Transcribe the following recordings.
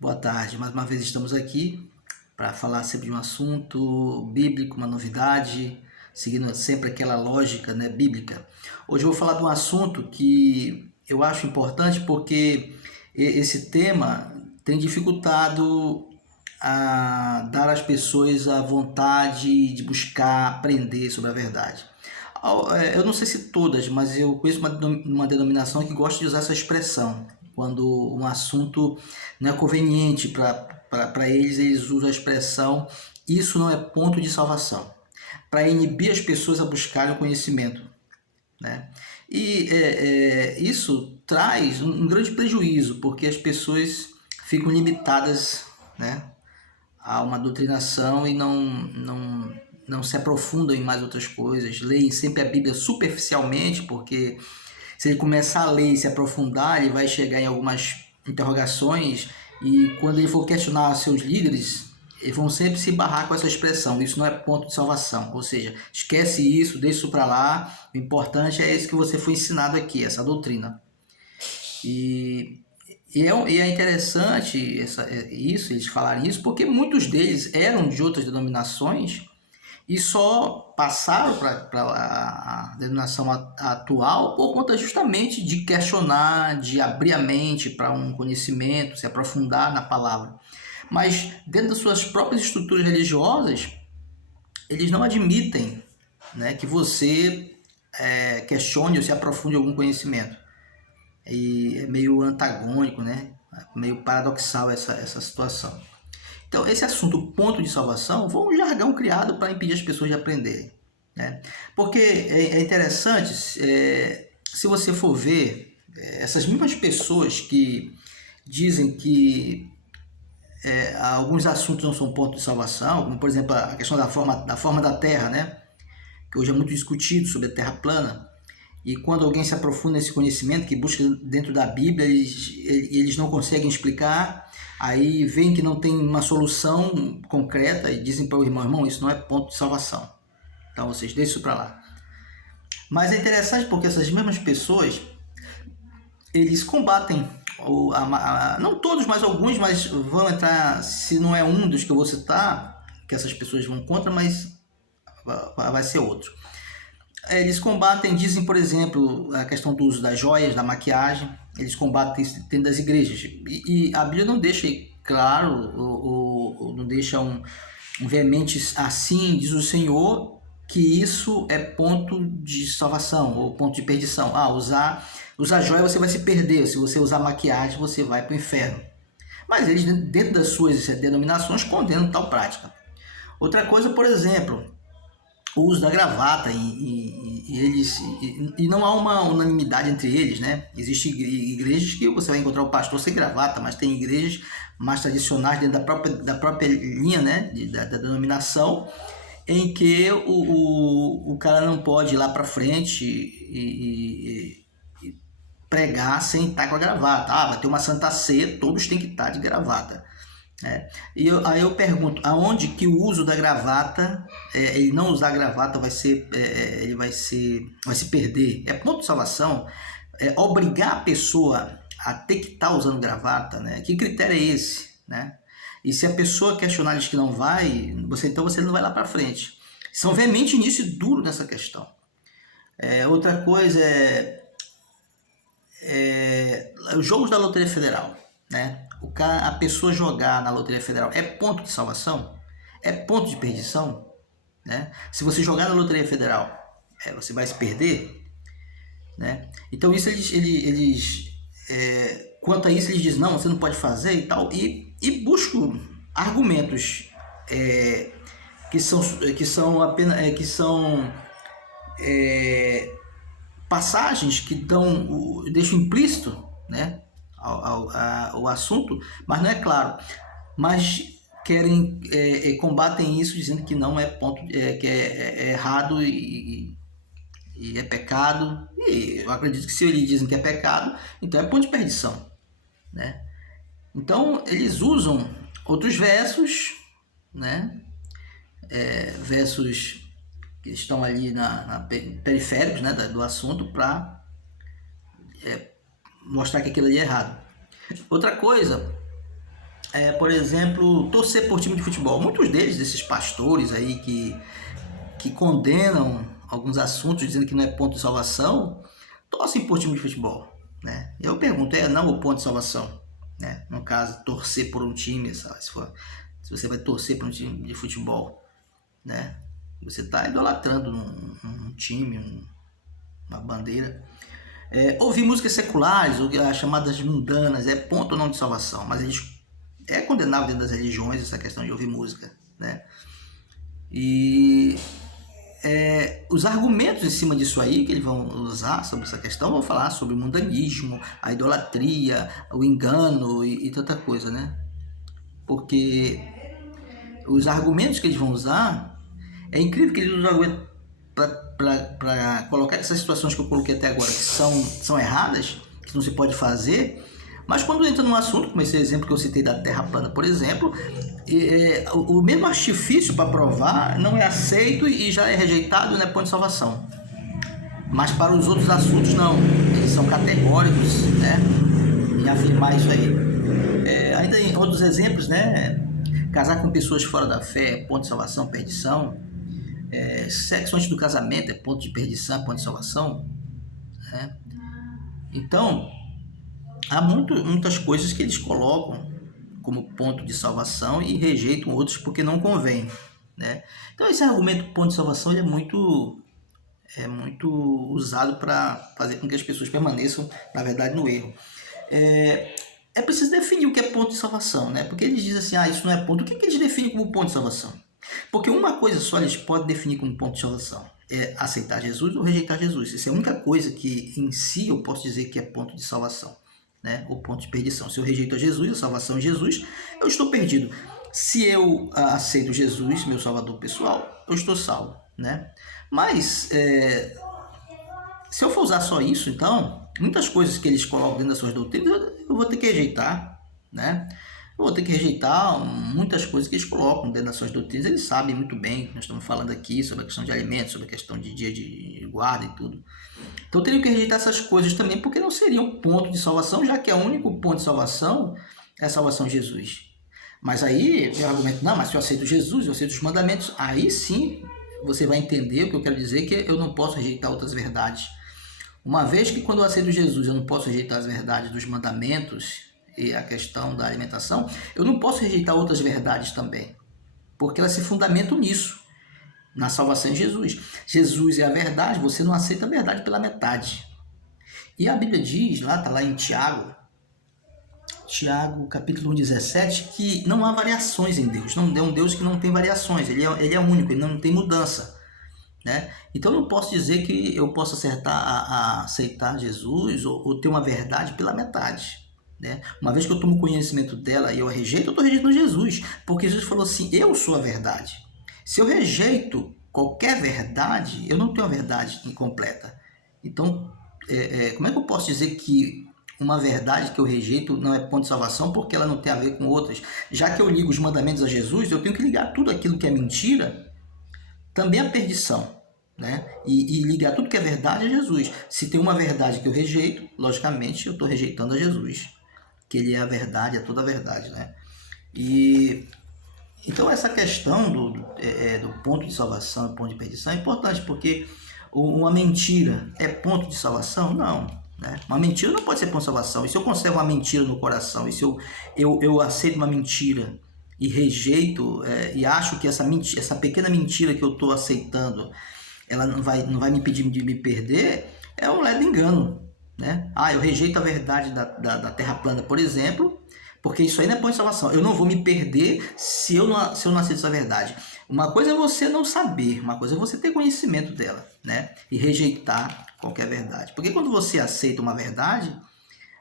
Boa tarde, mais uma vez estamos aqui para falar sempre de um assunto bíblico, uma novidade, seguindo sempre aquela lógica, né, bíblica. Hoje eu vou falar de um assunto que eu acho importante porque esse tema tem dificultado a dar às pessoas a vontade de buscar aprender sobre a verdade. Eu não sei se todas, mas eu conheço uma denominação que gosta de usar essa expressão. Quando um assunto não é conveniente para eles, eles usam a expressão isso não é ponto de salvação, para inibir as pessoas a buscarem o conhecimento, né? E isso traz um grande prejuízo, porque as pessoas ficam limitadas, né, a uma doutrinação e não se aprofundam em mais outras coisas, leem sempre a Bíblia superficialmente, porque se ele começar a ler e se aprofundar, ele vai chegar em algumas interrogações e quando ele for questionar seus líderes, eles vão sempre se barrar com essa expressão, isso não é ponto de salvação, ou seja, esquece isso, deixa isso para lá, o importante é isso que você foi ensinado aqui, essa doutrina. E é interessante isso, eles falarem isso, porque muitos deles eram de outras denominações e só passaram para a denominação atual por conta justamente de questionar, de abrir a mente para um conhecimento, se aprofundar na palavra. Mas dentro das suas próprias estruturas religiosas, eles não admitem, né, que você questione ou se aprofunde em algum conhecimento. E é meio antagônico, né? Meio paradoxal essa situação. Então, esse assunto, ponto de salvação, foi um jargão criado para impedir as pessoas de aprenderem, né? Porque é interessante, se você for ver, essas mesmas pessoas que dizem que alguns assuntos não são ponto de salvação, como por exemplo a questão da forma da Terra, né? Que hoje é muito discutido sobre a Terra plana. E quando alguém se aprofunda nesse conhecimento, que busca dentro da Bíblia, eles não conseguem explicar, aí veem que não tem uma solução concreta e dizem para o irmão, isso não é ponto de salvação. Então vocês deixem isso para lá. Mas é interessante porque essas mesmas pessoas, eles combatem, não todos, mas alguns, mas vão entrar, se não é um dos que eu vou citar, que essas pessoas vão contra, mas vai ser outro. Eles combatem, dizem, por exemplo, a questão do uso das joias, da maquiagem, eles combatem isso dentro das igrejas. E a Bíblia não deixa claro, ou não deixa um veemente assim, diz o Senhor, que isso é ponto de salvação, ou ponto de perdição. Usar joia você vai se perder, se você usar maquiagem você vai para o inferno. Mas eles, dentro das suas denominações, condenam tal prática. Outra coisa, por exemplo, o uso da gravata e não há uma unanimidade entre eles, né? Existem igrejas que você vai encontrar o pastor sem gravata, mas tem igrejas mais tradicionais dentro da própria linha, né? Da denominação, em que o cara não pode ir lá para frente e pregar sem estar com a gravata. Vai ter uma Santa Ceia, todos têm que estar de gravata. Aí eu pergunto, aonde que o uso da gravata, ele não usar a gravata ele vai se perder? É ponto de salvação? Obrigar a pessoa a ter que estar usando gravata, né? Que critério é esse, né? E se a pessoa questionar diz que não vai, então você não vai lá para frente. São veemente nisso e duro nessa questão. Outra coisa os jogos da Loteria Federal, né? A pessoa jogar na Loteria Federal é ponto de salvação? É ponto de perdição? Né? Se você jogar na Loteria Federal, você vai se perder? Né? Então isso eles quanto a isso eles dizem, não, você não pode fazer e tal, e buscam argumentos que são apenas passagens que deixam implícito, né, o assunto, mas não é claro. Mas querem combatem isso dizendo que não é ponto, que é errado e é pecado. E eu acredito que se eles dizem que é pecado, então é ponto de perdição, né? Então eles usam outros versos, né? Versos que estão ali periféricos, né, do assunto para mostrar que aquilo ali é errado. Outra coisa por exemplo, torcer por time de futebol. Muitos deles, desses pastores aí que condenam alguns assuntos dizendo que não é ponto de salvação, torcem por time de futebol, né? Eu pergunto, não o ponto de salvação, né? No caso, torcer por um time, sabe? Se você vai torcer por um time de futebol, né? Você está idolatrando um time, uma bandeira. Ouvir músicas seculares, ou as chamadas mundanas, é ponto ou não de salvação, mas é condenável dentro das religiões essa questão de ouvir música, né? E os argumentos em cima disso aí que eles vão usar sobre essa questão vão falar sobre o mundanismo, a idolatria, o engano e tanta coisa, né? Porque os argumentos que eles vão usar, é incrível que eles usam argumentos para colocar essas situações que eu coloquei até agora, que são erradas, que não se pode fazer, mas quando entra num assunto, como esse exemplo que eu citei da Terra plana, por exemplo, o mesmo artifício para provar não é aceito e já é rejeitado, não é ponto de salvação. Mas para os outros assuntos não, eles são categóricos, né, em afirmar isso aí. Ainda em outros exemplos, né, casar com pessoas fora da fé, ponto de salvação, perdição. Sexo antes do casamento é ponto de perdição, ponto de salvação, né? Então, há muitas coisas que eles colocam como ponto de salvação e rejeitam outros porque não convém, né? Então, esse argumento ponto de salvação ele é muito usado para fazer com que as pessoas permaneçam, na verdade, no erro. É preciso definir o que é ponto de salvação, né? Porque eles dizem assim, isso não é ponto. O que eles definem como ponto de salvação? Porque uma coisa só eles podem definir como ponto de salvação: é aceitar Jesus ou rejeitar Jesus. Essa é a única coisa que em si eu posso dizer que é ponto de salvação, né? Ou ponto de perdição. Se eu rejeito a Jesus, a salvação em Jesus, eu estou perdido. Se eu aceito Jesus, meu salvador pessoal, eu estou salvo, né? Mas se eu for usar só isso, então, muitas coisas que eles colocam dentro das suas doutrinas, eu vou ter que rejeitar, né? Eu vou ter que rejeitar muitas coisas que eles colocam dentro das suas doutrinas. Eles sabem muito bem que nós estamos falando aqui sobre a questão de alimentos, sobre a questão de dia de guarda e tudo. Então eu teria que rejeitar essas coisas também, porque não seria um ponto de salvação, já que o único ponto de salvação é a salvação de Jesus. Mas aí o argumento, não, mas se eu aceito Jesus, eu aceito os mandamentos, aí sim você vai entender o que eu quero dizer, que eu não posso rejeitar outras verdades. Uma vez que quando eu aceito Jesus eu não posso rejeitar as verdades dos mandamentos e a questão da alimentação, eu não posso rejeitar outras verdades também, porque elas se fundamentam nisso, na salvação de Jesus. Jesus é a verdade, você não aceita a verdade pela metade. E a Bíblia diz, está lá em Tiago capítulo 17, que não há variações em Deus. Não é um Deus que não tem variações, ele é único, ele não tem mudança, né? Então eu não posso dizer que eu posso aceitar Jesus ou ter uma verdade pela metade, né? Uma vez que eu tomo conhecimento dela e eu a rejeito, eu estou rejeitando Jesus, porque Jesus falou assim, eu sou a verdade. Se eu rejeito qualquer verdade, eu não tenho a verdade incompleta. Então, como é que eu posso dizer que uma verdade que eu rejeito não é ponto de salvação porque ela não tem a ver com outras? Já que eu ligo os mandamentos a Jesus, eu tenho que ligar tudo aquilo que é mentira também à perdição, né? E ligar tudo que é verdade a Jesus. Se tem uma verdade que eu rejeito, logicamente eu estou rejeitando a Jesus, que ele é a verdade, é toda a verdade, né? Então essa questão do ponto de salvação e ponto de perdição é importante, porque uma mentira é ponto de salvação? Não, né? Uma mentira não pode ser ponto de salvação. E se eu conservo uma mentira no coração, e se eu aceito uma mentira e rejeito, e acho que essa pequena mentira que eu estou aceitando, ela não vai me impedir de me perder, é um ledo engano, né? Eu rejeito a verdade da Terra plana, por exemplo, porque isso aí não é ponto de salvação. Eu não vou me perder se eu não aceito essa verdade. Uma coisa é você não saber, uma coisa é você ter conhecimento dela, né? E rejeitar qualquer verdade. Porque quando você aceita uma verdade,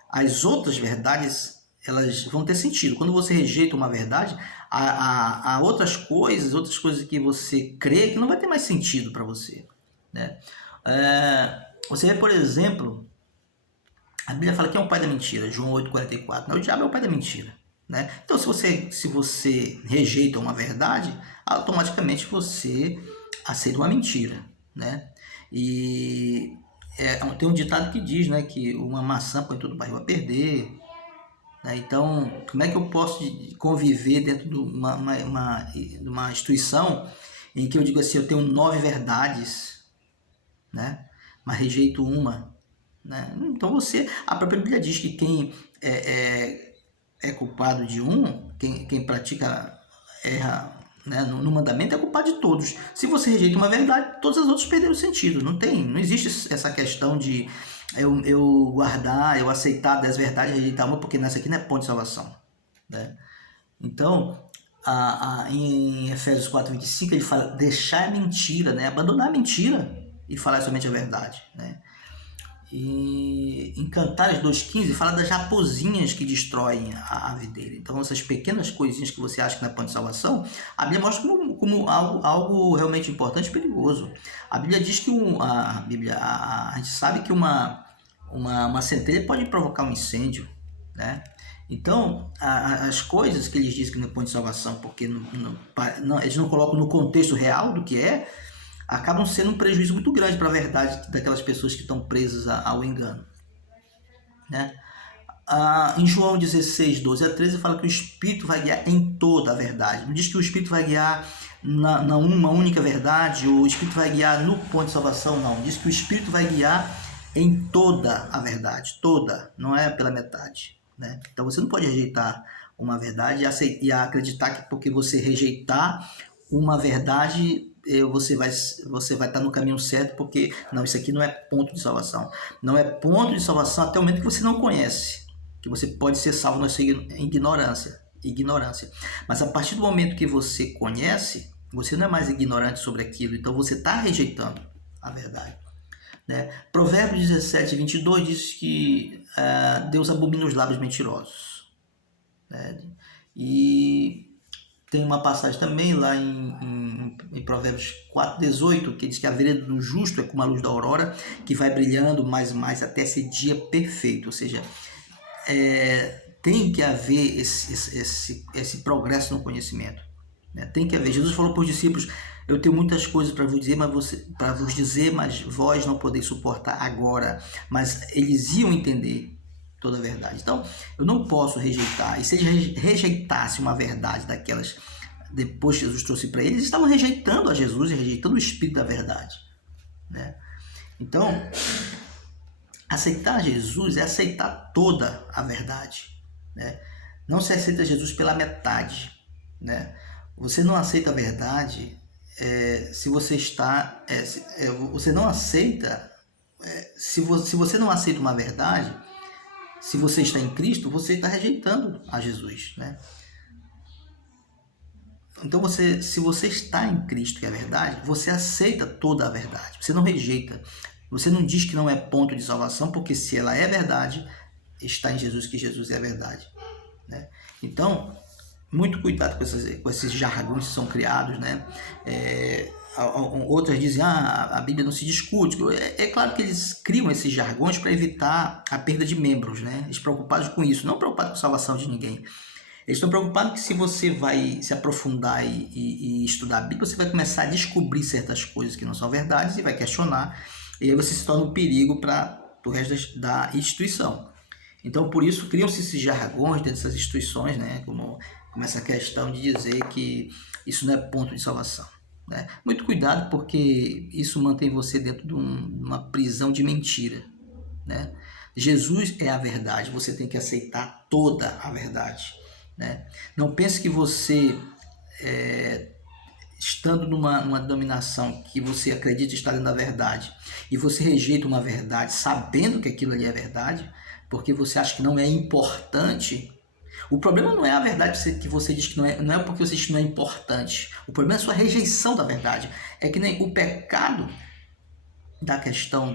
as outras verdades elas vão ter sentido. Quando você rejeita uma verdade, há outras coisas que você crê que não vai ter mais sentido para você, né? Você vê, por exemplo, a Bíblia fala que é o pai da mentira, João 8,44. O diabo é o pai da mentira, né? Então, se você rejeita uma verdade, automaticamente você aceita uma mentira, né? E tem um ditado que diz, né, que uma maçã põe todo o barril a perder. né? Então, como é que eu posso conviver dentro de de uma instituição em que eu digo assim, eu tenho 9 verdades, né? Mas rejeito uma, né? Então a própria Bíblia diz que quem é culpado de um, quem pratica erra, né, no mandamento é culpado de todos. Se você rejeita uma verdade, todas as outras perderam o sentido. Não existe essa questão de eu guardar, eu aceitar 10 verdades e rejeitar uma, porque nessa aqui não é ponto de salvação, né? Então, em Efésios 4:25 ele fala deixar a mentira, né? Abandonar a mentira e falar somente a verdade, né? E em Cantares 2:15 fala das raposinhas que destroem a videira. Então essas pequenas coisinhas que você acha que não é ponto de salvação, a Bíblia mostra como algo realmente importante e perigoso. A Bíblia diz que a gente sabe que uma centelha pode provocar um incêndio, né? Então, as coisas que eles dizem que não é ponto de salvação, porque eles não colocam no contexto real do que é, acabam sendo um prejuízo muito grande para a verdade daquelas pessoas que estão presas ao engano, né? Em João 16:12-13 fala que o Espírito vai guiar em toda a verdade. Não diz que o Espírito vai guiar na uma única verdade, ou o Espírito vai guiar no ponto de salvação, não. Diz que o Espírito vai guiar em toda a verdade, toda, não é pela metade, né? Então você não pode rejeitar uma verdade e acreditar que porque você rejeitar uma verdade você vai estar no caminho certo, porque não, isso aqui não é ponto de salvação. Não é ponto de salvação até o momento que você não conhece, que você pode ser salvo na sua ignorância. Mas a partir do momento que você conhece, você não é mais ignorante sobre aquilo, então você está rejeitando a verdade, né? Provérbios 17:22 diz que Deus abomina os lábios mentirosos, né? E tem uma passagem também lá em Provérbios 4:18 que diz que a vereda do justo é como a luz da aurora, que vai brilhando mais e mais até esse dia perfeito. Ou seja, tem que haver esse progresso no conhecimento, né? Tem que haver. Jesus falou para os discípulos: eu tenho muitas coisas para vos dizer, mas vós não podeis suportar agora. Mas eles iam entender toda a verdade. Então, eu não posso rejeitar. E se eles rejeitassem uma verdade daquelas depois que Jesus trouxe para eles, eles estavam rejeitando a Jesus e rejeitando o Espírito da verdade, né? Então, aceitar Jesus é aceitar toda a verdade, né? Não se aceita Jesus pela metade, né? Você não aceita a verdade se você está... você não aceita... se você não aceita uma verdade, se você está em Cristo, você está rejeitando a Jesus, né? Então, se você está em Cristo, que é a verdade, você aceita toda a verdade. Você não rejeita. Você não diz que não é ponto de salvação, porque se ela é verdade, está em Jesus, que Jesus é a verdade, né? Então, muito cuidado com esses jargões que são criados, né? Outras dizem, a Bíblia não se discute. É claro que eles criam esses jargões para evitar a perda de membros, né? Eles preocupados com isso, não preocupados com a salvação de ninguém. Eles estão preocupados que se você vai se aprofundar e estudar a Bíblia, você vai começar a descobrir certas coisas que não são verdades e vai questionar, e aí você se torna um perigo para o resto da instituição. Então, por isso, criam-se esses jargões dentro dessas instituições, né? Como essa questão de dizer que isso não é ponto de salvação, né? Muito cuidado, porque isso mantém você dentro de uma prisão de mentira, né? Jesus é a verdade, você tem que aceitar toda a verdade, né? Não pense que você, estando numa denominação que você acredita estar dentro da verdade, e você rejeita uma verdade sabendo que aquilo ali é verdade, porque você acha que não é importante. O problema não é a verdade que você diz que não é porque você diz que não é importante. O problema é a sua rejeição da verdade. É que nem o pecado da questão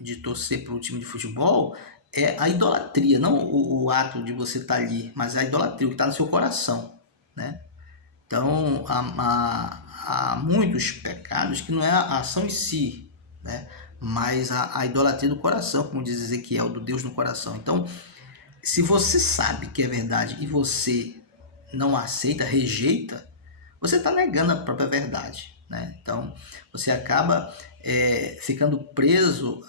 de torcer para o time de futebol é a idolatria, não o ato de você estar ali, mas a idolatria, o que está no seu coração, né? Então, há muitos pecados que não é a ação em si, né? Mas a idolatria do coração, como diz Ezequiel, do Deus no coração. Então, se você sabe que é verdade e você não aceita, rejeita, você está negando a própria verdade, né? Então, você acaba ficando preso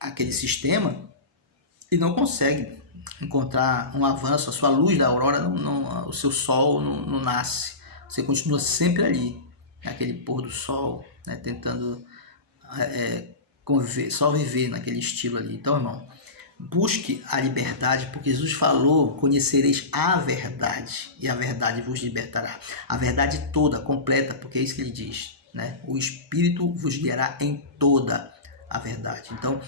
àquele sistema e não consegue encontrar um avanço, a sua luz da aurora, o seu sol não nasce. Você continua sempre ali, naquele pôr do sol, né, tentando conviver, só viver naquele estilo ali. Então, irmão, busque a liberdade, porque Jesus falou: conhecereis a verdade, e a verdade vos libertará. A verdade toda, completa, porque é isso que ele diz, né? O Espírito vos guiará em toda a verdade. Então,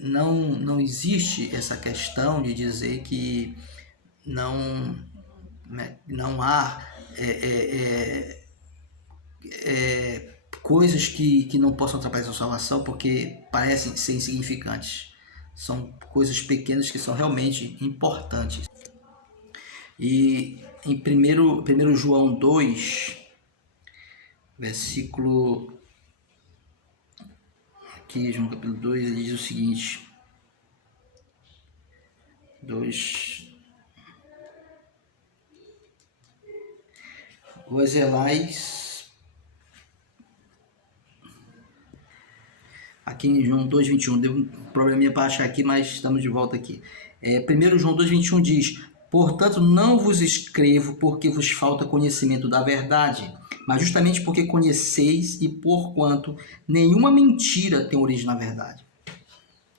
não existe essa questão de dizer que não há coisas que não possam atrapalhar a sua salvação, porque parecem ser insignificantes. São coisas pequenas que são realmente importantes. E em 1 João 2, versículo... Aqui, João capítulo 2, ele diz o seguinte... 2... Vós zelais... Aqui em João 2,21, deu um probleminha para achar aqui, mas estamos de volta aqui. 1 João 2,21 diz: portanto, não vos escrevo porque vos falta conhecimento da verdade, mas justamente porque conheceis e porquanto nenhuma mentira tem origem na verdade.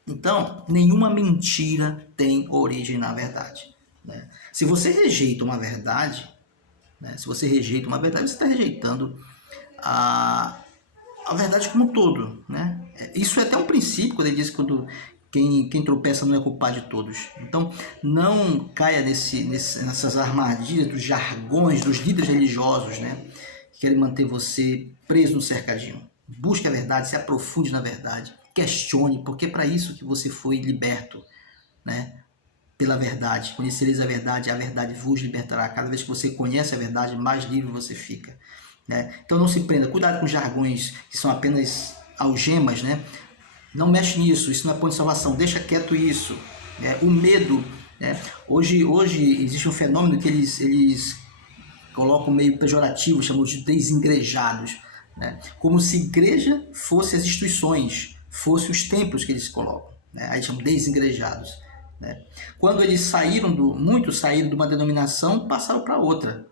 Então, nenhuma mentira tem origem na verdade, né? Se você rejeita uma verdade, né? Se você rejeita uma verdade, você está rejeitando a verdade como um todo, né? Isso é até um princípio, quando ele diz que quem tropeça não é culpado de todos. Então, não caia nessas armadilhas dos jargões dos líderes religiosos, né? Que querem manter você preso no cercadinho. Busque a verdade, se aprofunde na verdade, questione, porque é para isso que você foi liberto, né? Pela verdade. Conhecereis a verdade vos libertará. Cada vez que você conhece a verdade, mais livre você fica, né? Então não se prenda, cuidado com jargões que são apenas algemas, né? Não mexe nisso, isso não é ponto de salvação, deixa quieto isso, né? O medo, né? Hoje existe um fenômeno que eles colocam meio pejorativo, chamam de desigrejados, né? Como se igreja fosse as instituições, fosse os templos que eles colocam, né? Aí chamam desigrejados, né? Quando eles muitos saíram de uma denominação, passaram para outra,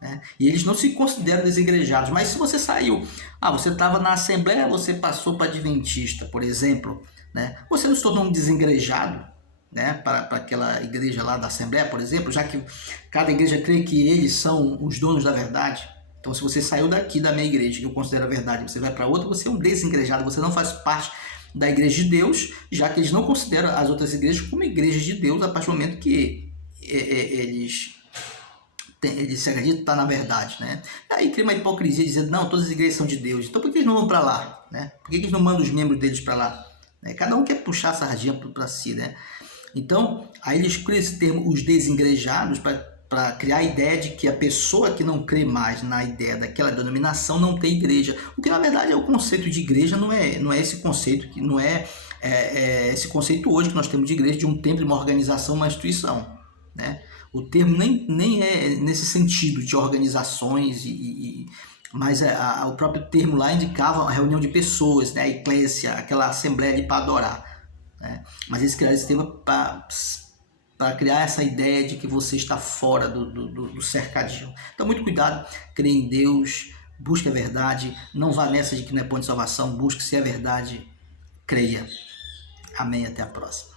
né? E eles não se consideram desigrejados. Mas se você saiu, você estava na Assembleia, você passou para Adventista, por exemplo, né? Você não se tornou um desengrejado, né? Para aquela igreja lá da Assembleia, por exemplo, já que cada igreja crê que eles são os donos da verdade. Então, se você saiu daqui da minha igreja, que eu considero a verdade, você vai para outra, você é um desengrejado, você não faz parte da igreja de Deus, já que eles não consideram as outras igrejas como igrejas de Deus a partir do momento que eles se acredita estar na verdade, né? Aí cria uma hipocrisia dizendo: não, todas as igrejas são de Deus, então por que eles não vão para lá, né? Por que eles não mandam os membros deles para lá, né? Cada um quer puxar a sardinha para si, né? Então, aí eles criam esse termo, os desengrejados, para criar a ideia de que a pessoa que não crê mais na ideia daquela denominação não tem igreja, o que na verdade é o conceito de igreja, não é esse conceito, que não é esse conceito hoje que nós temos de igreja, de um templo, uma organização, uma instituição, né? O termo nem é nesse sentido de organizações, mas o próprio termo lá indicava a reunião de pessoas, né? A eclésia, aquela assembleia ali para adorar, né? Mas eles criaram esse termo para criar essa ideia de que você está fora do cercadinho. Então, muito cuidado, crê em Deus, busque a verdade, não vá nessa de que não é ponto de salvação, busque se é verdade, creia. Amém, até a próxima.